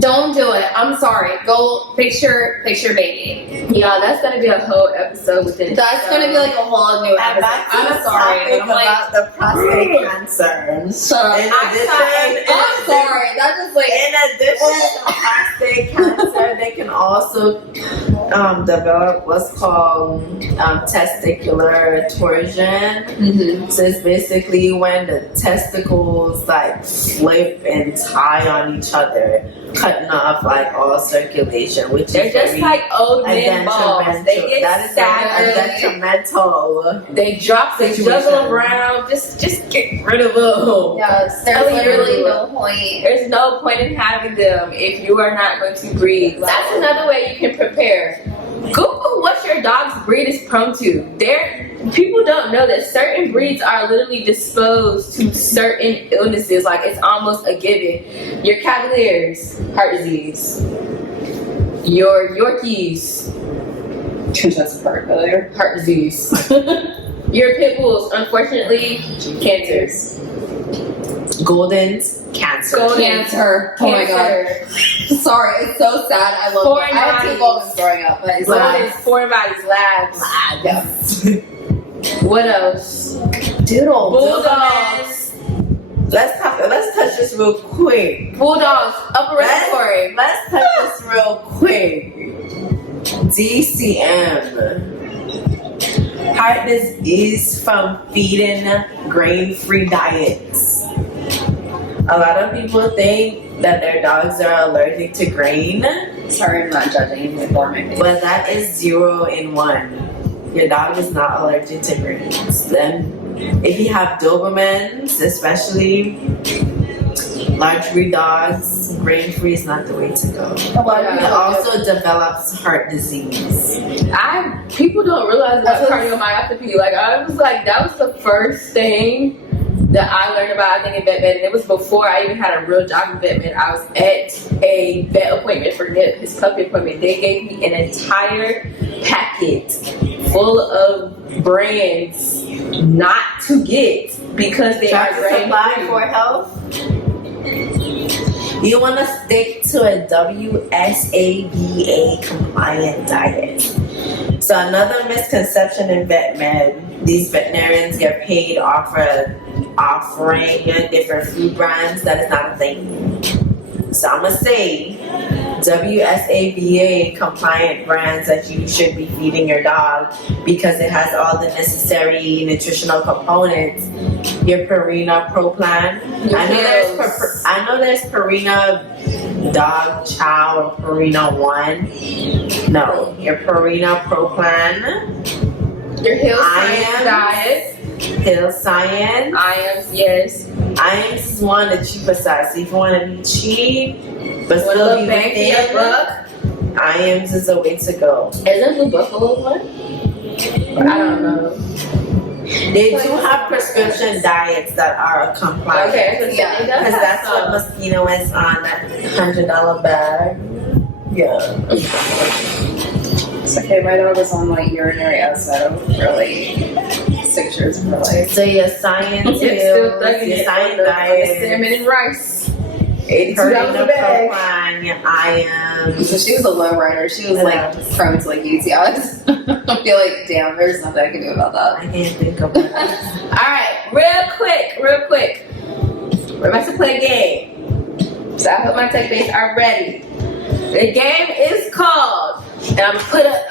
don't do it. I'm sorry. Go fix your baby. Yeah, that's gonna be a whole episode within. That's gonna be like a whole new And episode. back to I'm the sorry. topic I'm like, about the prostate cancer. so In I'm sorry. That's just like, In addition to prostate cancer, they can also develop what's called testicular torsion. Mm-hmm. So it's basically when the testicles like flip and tie on each other, cutting off like all circulation, which They're is just very like old men balls. They detrimental. get That is staggered. detrimental. They drop, they Situation. juggle around. Just get rid of them. yes, there's Telling literally you. no point. There's no point in having them if you are not going to breed. That's another way you can prepare. Google what your dog's breed is prone to. People don't know that certain breeds are literally disposed to certain illnesses. Like it's almost a given. Your Cavaliers, heart disease. Your Yorkies, Congestive heart failure. heart disease. Your Pit Bulls, unfortunately, cancers. Golden's cancer. Cancer. Oh my god. Cancer. Sorry, it's so sad. I love Foreign it. I had bodies. two Goldens growing up, but it's Goldens, foreign bodies, labs. Yes. What else? Doodle. Bulldogs. Let's touch this real quick. Bulldogs, upper respiratory. Let's touch this real quick. DCM. Heart disease from feeding grain-free diets. A lot of people think that their dogs are allergic to grain, Sorry, I'm not judging before my face. but that is 0 in 1. Your dog is not allergic to grains. Then, if you have Dobermans, especially large breed dogs, grain-free is not the way to go. Yeah. It also develops heart disease. People don't realize about cardiomyopathy. Like I was like, that was the first thing that I learned about, I think, in vet med. And it was before I even had a real job in vet med. I was at a vet appointment for Nip, his puppy appointment. They gave me an entire packet full of brands not to get because they are Tractor Supply grain-free. for health. You want to stick to a WSABA compliant diet. So another misconception in vet med, these veterinarians get paid offering different food brands. That is not a thing. So I'm gonna say WSABA compliant brands that you should be feeding your dog because it has all the necessary nutritional components. Your Purina Pro Plan. I know there's Purina Dog Chow or Purina One. No, your Purina Pro Plan. Your Hill I Science am- diet. Hill Science. IAMS, yes. IAMS is one of the cheaper sides. So if you want to be cheap, but One still little be bang for your within, buck. IAMS is the way to go. Isn't Blue Buffalo one? I don't know. They do have prescription diets that are compliant. Okay, Yeah, Because that's what Mosquito is on that $100 bag. Yeah. It's okay, my dog was on like urinary acid really 6 years of her life. So your science It's still pills, thugging your it science on the diet. salmon and rice. $82 a bag. I am. So she was a low rider. She was like prone to like UTIs. I feel like, damn, there's nothing I can do about that. I can't think of it. Alright, real quick. We're about to play a game. So I hope my tech base are ready. The game is called, and I'm gonna put up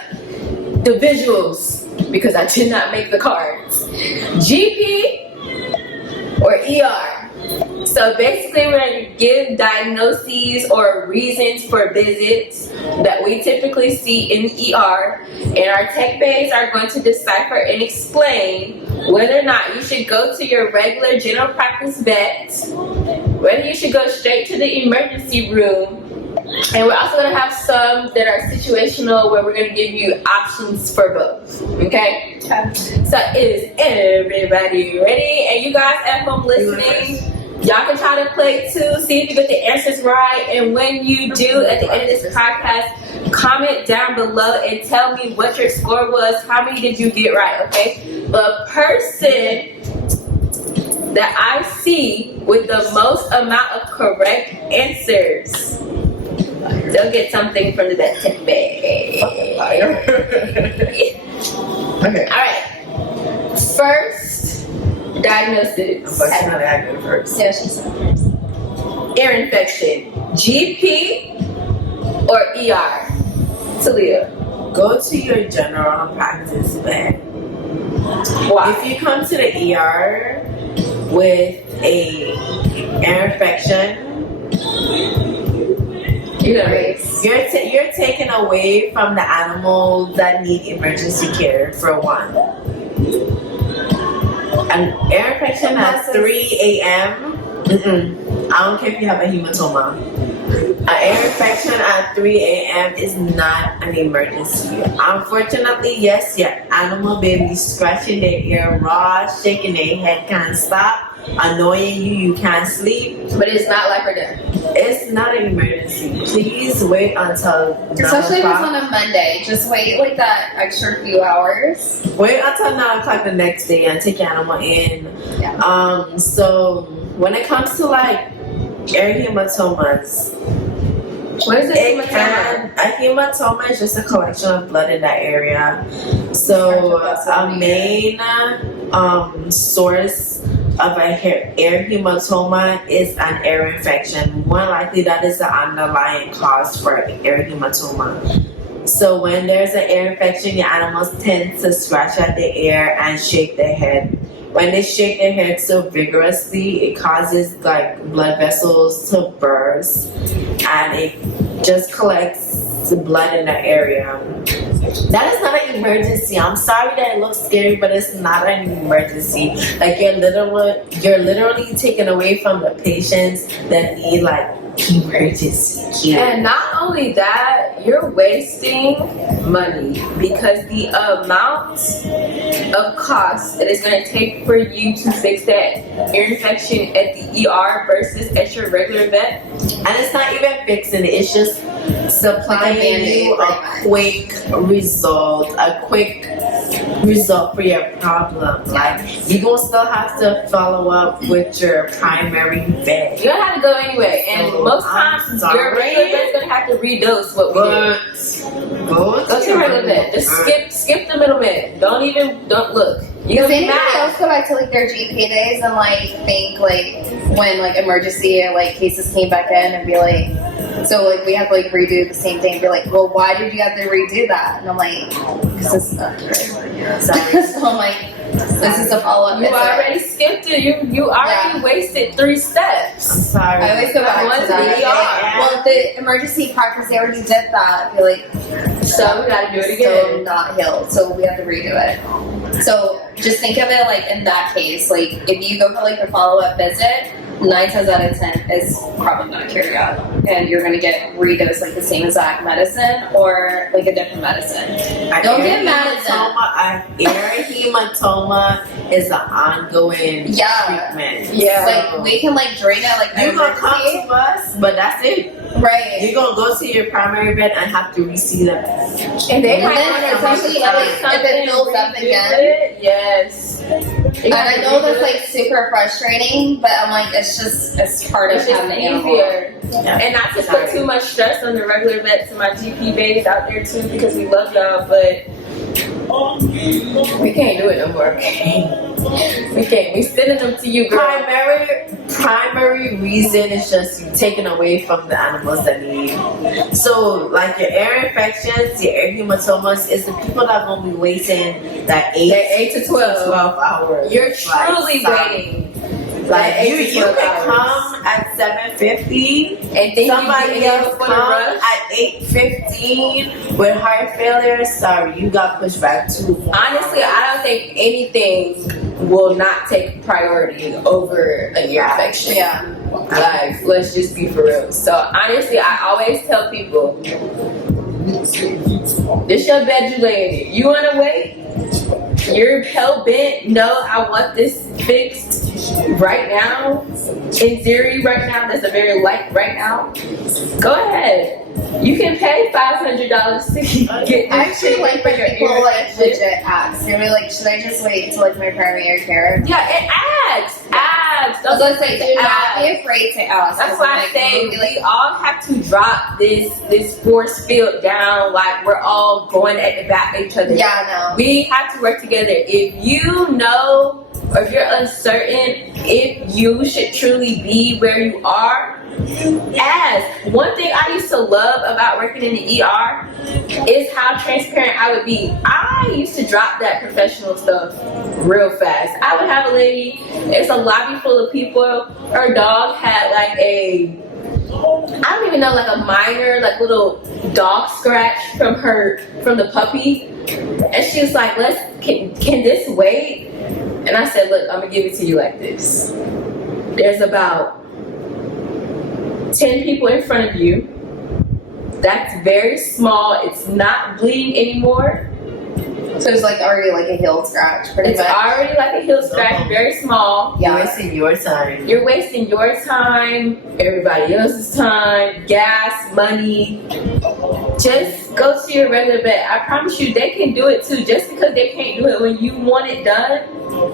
the visuals because I did not make the cards. GP or ER. So basically, we're going to give diagnoses or reasons for visits that we typically see in ER, and our tech bays are going to decipher and explain whether or not you should go to your regular general practice vet, whether you should go straight to the emergency room, and we're also going to have some that are situational where we're going to give you options for both. Okay? So is everybody ready? And you guys at home listening, y'all can try to play too, see if you get the answers right. And when you do, at the end of this podcast, comment down below and tell me what your score was. How many did you get right? Okay? The person that I see with the most amount of correct answers, they'll get something from the tech bag. Okay. Alright. First, diagnosis. Unfortunately, I go first. Yeah, she said. Ear infection. GP or ER? Talia. Go to your general practice vet. Why? If you come to the ER with a ear infection, you're taken away from the animals that need emergency care for one. An ear infection at 3 a.m. I don't care if you have a hematoma. An ear infection at 3 a.m. is not an emergency. Unfortunately, yes, your animal baby scratching their ear raw, shaking their head, can't stop, annoying you, you can't sleep. But it's not life or death. It's not an emergency. Please wait until 9 Especially if it's o'clock. on a Monday. Just wait like that extra few hours. Wait until 9 o'clock the next day and take your animal in. Yeah. So when it comes to like ear hematomas, What is a a hematoma is just a collection of blood in that area. So a main source of a ear hematoma is an ear infection. More likely, that is the underlying cause for ear hematoma. So when there's an ear infection, your animals tend to scratch at the ear and shake their head. When they shake their head so vigorously, it causes like blood vessels to burst, and it just collects the blood in the area. That is not an emergency. I'm sorry that it looks scary, but it's not an emergency. Like you're literally taken away from the patients that need like emergency care. And not only that, you're wasting money because the amount of cost that it's going to take for you to fix that ear infection at the ER versus at your regular vet. And it's not even fixing it, it's just supplying you a quick result for your problem. Like you're gonna still have to follow up with your primary vet. You're gonna have to go anyway, and So, most times your regular vet's gonna have to redose what we did. Go Go to your regular vet. Just skip the middleman. Don't look. You're Does gonna be anybody mad. else go back to like their GP days and like think like when like emergency or like cases came back in and be like, so like we have to like redo the same thing and be like, well, why did you have to redo that? And I'm like, because it's not right. So I'm like, this is a follow-up You visit. already skipped it. You already wasted 3 steps. I'm sorry. I always go back Going to to the that. ER. Well, the emergency practice, they already did that. I feel like So we gotta do it still again. not healed, so we have to redo it. So just think of it like in that case, like if you go for like the follow-up visit, 9 times out of 10 is probably not cured out, and you're gonna get redosed like the same exact medicine or like a different medicine. Don't get mad at them. An ear hematoma is an ongoing Yeah. treatment. Yeah. Like we can like drain it like You gonna come emergency. to us, but that's it. Right. You're gonna go to your primary vet and have to re-see them. And they And might then want to especially if it fills up again. Yes. And I know that's like super frustrating, but I'm like, it's part of It's just having an animal. easier. Yeah. And not to put too much stress on the regular vets and my GP babies out there too, because we love y'all, but we can't do it no more. We can't. We sending them to you, girl. Primary reason is just you taking away from the animals that need. So, like your ear infections, your ear hematomas, is the people that are gonna be waiting that 8 to 12 hours. You're Like, truly stop. waiting. Like Like, you 8 to can 12 hours. come at 7:50. And think Somebody you else for the come rush. at 8:15 with heart failure. Sorry, you got pushed back too. Honestly, I don't think anything will not take priority over an ear infection. Yeah. Like, let's just be for real. So honestly, I always tell people, this your bed you lay in. You wanna wait? You're hell bent. No, I want this fixed right now. In theory, right now, that's a very light right now. Go ahead. You can pay $500 to get this I actually shit like for when your people ear like infection. legit ask. They're like, should I just wait until like my primary care? Yeah, and ask. I was gonna say, do not ask. be afraid to ask. That's why I Like, say be we all have to drop this force field down. Like we're all going at the back of each other. yeah, We have to work together. If you know or if you're uncertain if you should truly be where you are, ask. One thing I used to love about working in the ER is how transparent I would be. I used to drop that professional stuff real fast. I would have a lady, it's a lobby full of people, her dog had like a, I don't even know, like a minor, like little dog scratch from the puppy. And she was like, can this wait? And I said, look, I'm gonna give it to you like this. There's about 10 people in front of you. That's very small. It's not bleeding anymore. no. So it's like already like a heel scratch, pretty It's much. already like a heel scratch, very small. You're Yeah. wasting your time. You're wasting your time, everybody else's time, gas, money. Just go to your regular vet. I promise you, they can do it too. Just because they can't do it when you want it done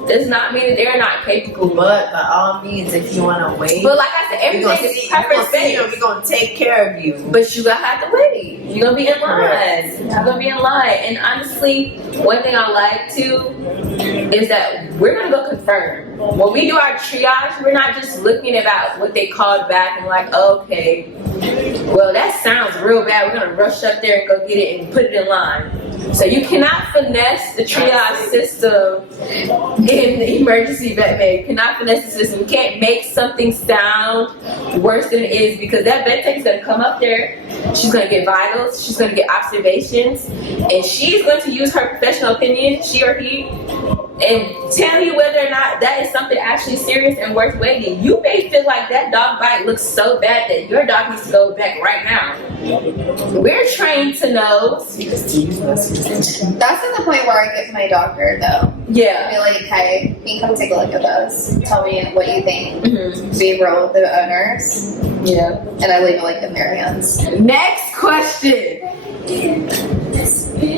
does not mean that they're not capable. But by all means, if you want to wait, But like I said, we're gonna everything's see you. preference-based. We're gonna take care of you. But you gonna have to wait. You're gonna be in line. Correct. You're gonna be in line. And honestly, one thing I like too is that we're gonna go confirm. When we do our triage, we're not just looking about what they called back and like, okay, well that sounds real bad. We're gonna rush up there and go get it and put it in line. So you cannot finesse the triage system in the emergency vet med. You cannot finesse the system. You can't make something sound worse than it is, because that vet tech is gonna come up there. She's gonna get vitals. She's gonna get observations, and she's going to use her professional opinion, she or he, and tell you whether or not that is something actually serious and worth waiting. You may feel like that dog bite looks so bad that your dog needs to go back right now. We're trained to know. That's at the point where I get to my doctor though. Yeah. Be like, hey, can you come take a look at this? Tell me what you think. Mhm. Be real with the owners, Yeah. and I leave it like in their hands. Next question.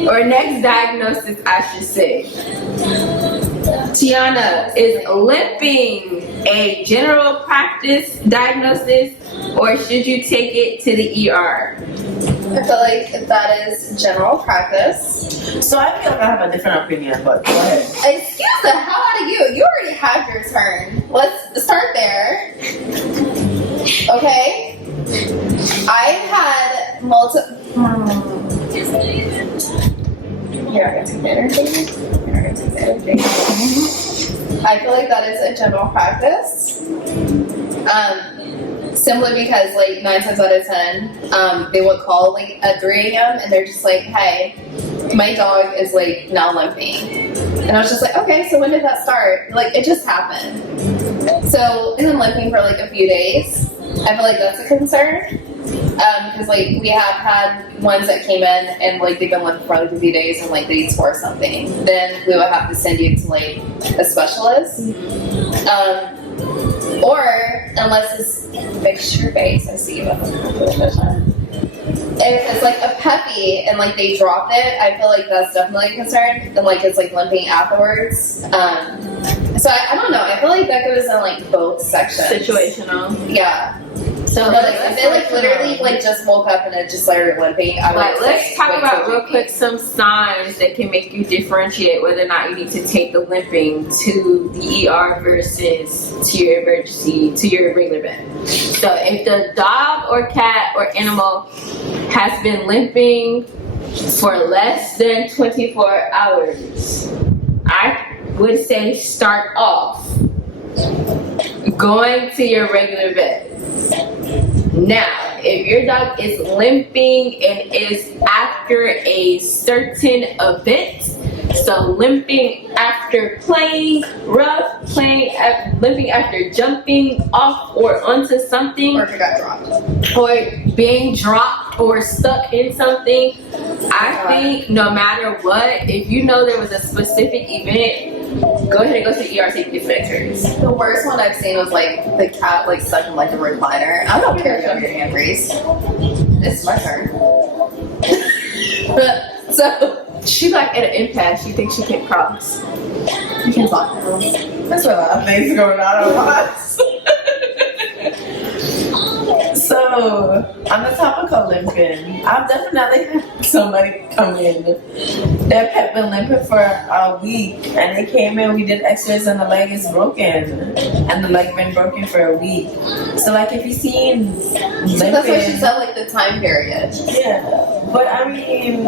Or next diagnosis, I should say. Tiana, is limping a general practice diagnosis, or should you take it to the ER? I feel like that is general practice. So I feel like I have a different opinion, but go ahead. Excuse the hell out of you. You already had your turn. Let's start there. Okay. I've had multiple. You're not gonna take the entertainment? You're not gonna take the entertainment? I feel like that is a general practice. Simply because like 9 times out of 10, they would call like at 3 a.m. and they're just like, hey, my dog is like now limping. And I was just like, okay, so when did that start? Like it just happened. So it's been limping for like a few days. I feel like that's a concern. Because like we have had ones that came in and like they've been limping for like a few days and like they tore something. Then we would have to send you to like a specialist. Or unless it's mixture based, I see you. If it's like a puppy and like they dropped it, I feel like that's definitely a concern. And like it's like limping afterwards. So I don't know. I feel like that goes in like both sections. Situational. Yeah. So But like, if they like literally like just woke up and it just started limping, I would like, say let's talk wait about till real quick some signs that can make you differentiate whether or not you need to take the limping to the ER versus to your emergency, to your regular vet. So if the dog or cat or animal has been limping for less than 24 hours, I would say start off going to your regular vet. Now, if your dog is limping and is after a certain event, so limping after playing rough, limping after jumping off or onto something, or if it got dropped. or being dropped or stuck in something, I think no matter what, if you know there was a specific event, go ahead and go to the ER so you can get some x-rays. The worst one I've seen was like the cat like stuck in like a recliner. I don't care if you have your hand raised. It's my turn. So She like at an impasse. She thinks she can cross. you can talk. There's a lot of things going on at once. So, on the topic of limping, I've definitely had somebody come in. Their pet been limping for a week, and they came in. We did x-rays, and the leg is broken, and the leg been broken for a week. So, like, if you seen limping, So that's what she said, like the time period. yeah. But I mean,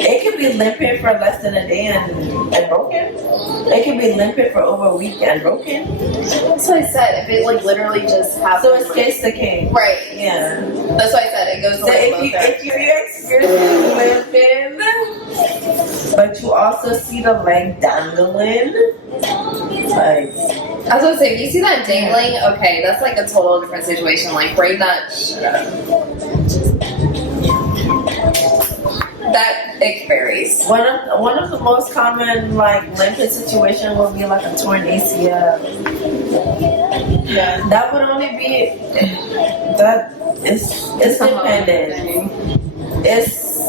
it could be limping for less than a day and broken. It could be limping for over a week and broken. That's what I said. If it like literally just happened. So it's case the king. Right. Yeah. That's why I said it goes So like if you experience limping, but you also see the leg dangling, like I was gonna say, if you see that dangling, okay, that's like a total different situation. Like bring that shit up. That it varies. one of the most common like limping situation will be like a torn ACL. Yeah. That would only be that it's dependent. It's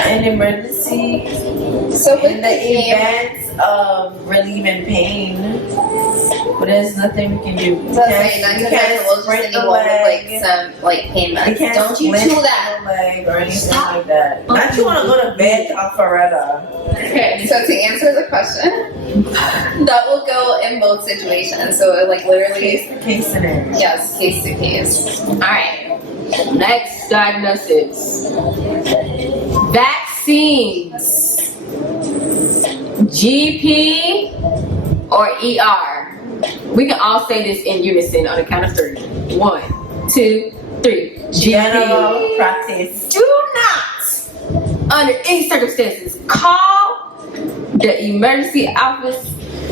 an emergency. So with In the the game, event of relieving pain, but there's nothing we can do. so that's right. 9 times we'll just send you home with like some like pain You meds. can't Don't you lift chew that. the leg or anything like that. Not you want to go to bed, Alpharetta. Okay, so to answer the question, that will go in both situations. So like literally, Case scenario. yes, case to case. All right. Next diagnosis. Vaccines. GP or ER. We can all say this in unison on the count of 3. 1, 2, 3. General GP. practice. Do not, under any circumstances, call the emergency office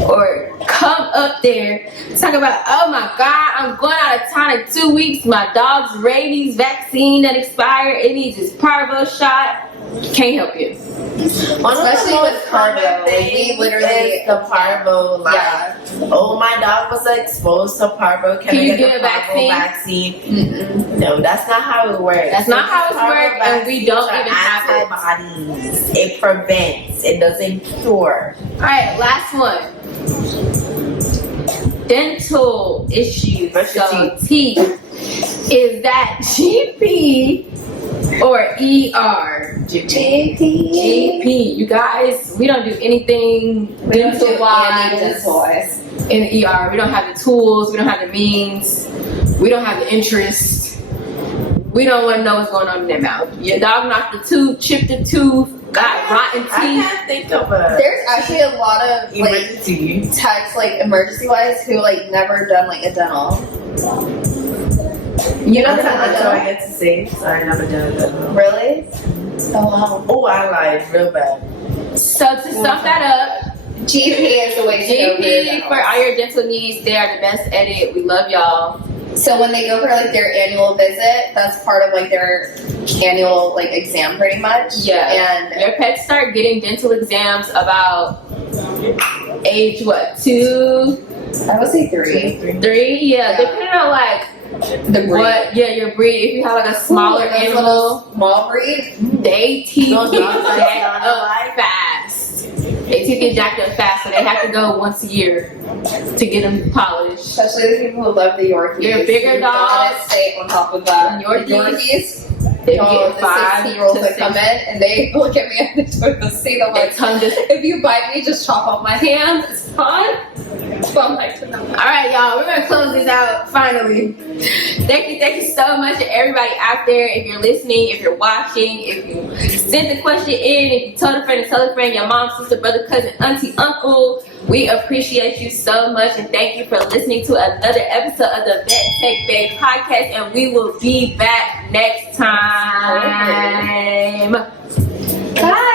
or come up there talk about, oh my God, I'm going out of town in 2 weeks. My dog's rabies vaccine that expired. It needs his parvo shot. Can't help you. Especially with parvo, we literally- the parvo. Like, Yeah. oh, my dog was exposed to parvo. Can You I get get a the parvo vaccine? vaccine? No, that's not how it works. That's not how it Parvo works, and we don't vaccines even are have it. antibodies. It prevents. It doesn't cure. All right, last one. Dental issues. Brush your So teeth. Is that GP or ER? GP. You guys, we don't do anything We don't do any dental-wise dental-wise. in the ER. We don't have the tools. We don't have the means. We don't have the interest. We don't want to know what's going on in their mouth. Your dog knocked the tooth, chipped the tooth, got rotten I teeth. can't think of a There's actually a lot of like emergency. techs, like emergency wise, who like never done like a dental. You know Never how done a much I dental? get to say? So I never done that. Really? Oh wow. Oh, I lied real bad. So to sum that up, GP is the way to go for your GP for dentals. all your dental needs, they are the best at it. We love y'all. So when they go for like their annual visit, that's part of like their annual like exam pretty much. Yeah. And Your pets start getting dental exams about age what? 2, I would say 3. 3, yeah, Yeah. depending on like The breed. what, yeah, your breed. If you have like a smaller Those animal, little small breed. they teeth Those get dogs like jacked Tiana up like? fast. They teeth get jacked up fast, so they have to go once a year to get them polished. Especially the people who love the Yorkies. Your bigger You gotta dogs. stay on top of that. Yorkies. The Yorkies. They Oh, get the 5 16-year-olds to that come 6. in and they look at me and they don't see them Their like, tongue just. if you bite me, just chop off my hand. It's fine. So I'm like, All right, y'all. We're gonna close this out finally. Thank you so much to everybody out there. If you're listening, if you're watching, if you sent the question in, if you told a friend, your mom, sister, brother, cousin, auntie, uncle, we appreciate you so much and thank you for listening to another episode of the Vet Tech Babe podcast. And we will be back next time. Bye.